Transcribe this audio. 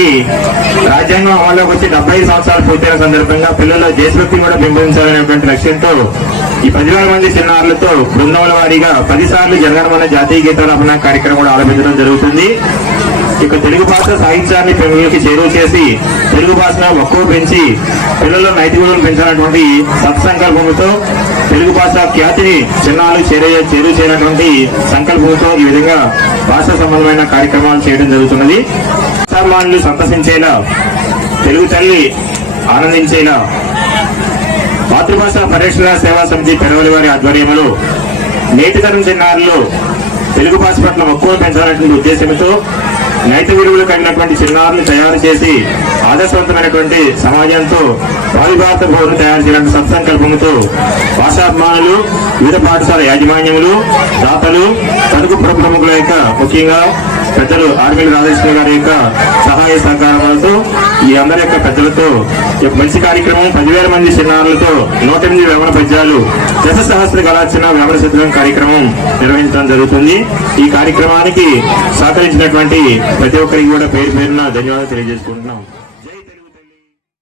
ఈ రాజ్యాంగం అమల్లోకి వచ్చి డెబ్బై ఐదు సంవత్సరాలు పూర్తయిన సందర్భంగా పిల్లల దేశభక్తి కూడా పెంపొందించాలనేటువంటి లక్ష్యంతో ఈ పదివేల మంది చిన్నారులతో బృందముల వారీగా పదిసార్లు జనగణమన జాతీయ గీతాలాపన కార్యక్రమం కూడా ఆలపించడం జరుగుతుంది. ఇక తెలుగు భాష సాహిత్యాన్ని పిల్లలకి చేరువ చేసి తెలుగు భాషను మక్కువ పెంచి పిల్లల్లో నైతిక విలువలు పెంచాలన్నటువంటి సత్సంకల్పంతో తెలుగు భాష ఖ్యాతిని చిన్నారులు చేరే చేరువ చేయనటువంటి సంకల్పంతో ఈ విధంగా భాష సంబంధమైన కార్యక్రమాలు చేయడం జరుగుతున్నది. సామాన్యులు సంతసించేనా? తెలుగు తల్లి ఆనందించేలా మాతృభాష పరిరక్షణ సేవా సమితి పెరవలి వారి ఆధ్వర్యంలో నేటి తరం చిన్నారులు తెలుగు భాష పట్ల మక్కువ పెంచాలనేటువంటి ఉద్దేశంతో నైతిక విలువలు కలిగినటువంటి చిన్నారులు తయారు చేసి ఆదర్శవంతమైనటువంటి సమాజంతో భావి భారత తయారు చేయాలని సత్సంకల్పంతో భాషాభిమానులు వివిధ పాఠశాల యాజమాన్యములు దాతలు తణుకు ప్రముఖుల యొక్క ముఖ్యంగా పెద్దలు ఆర్మీల రాధాకృష్ణ గారి యొక్క సహాయ సహకారాలతో ఈ అందరి యొక్క పెద్దలతో మంచి కార్యక్రమం పదివేల మంది చిన్నారులతో నూట ఎనిమిది వేమన పద్యాలు దశ సహస్ర కళార్చన వేమన సిద్ధం కార్యక్రమం నిర్వహించడం జరుగుతుంది. ఈ కార్యక్రమానికి సహకరించినటువంటి ప్రతి ఒక్కరికి కూడా పేరు పేరున ధన్యవాదాలు తెలియజేసుకుంటున్నాం.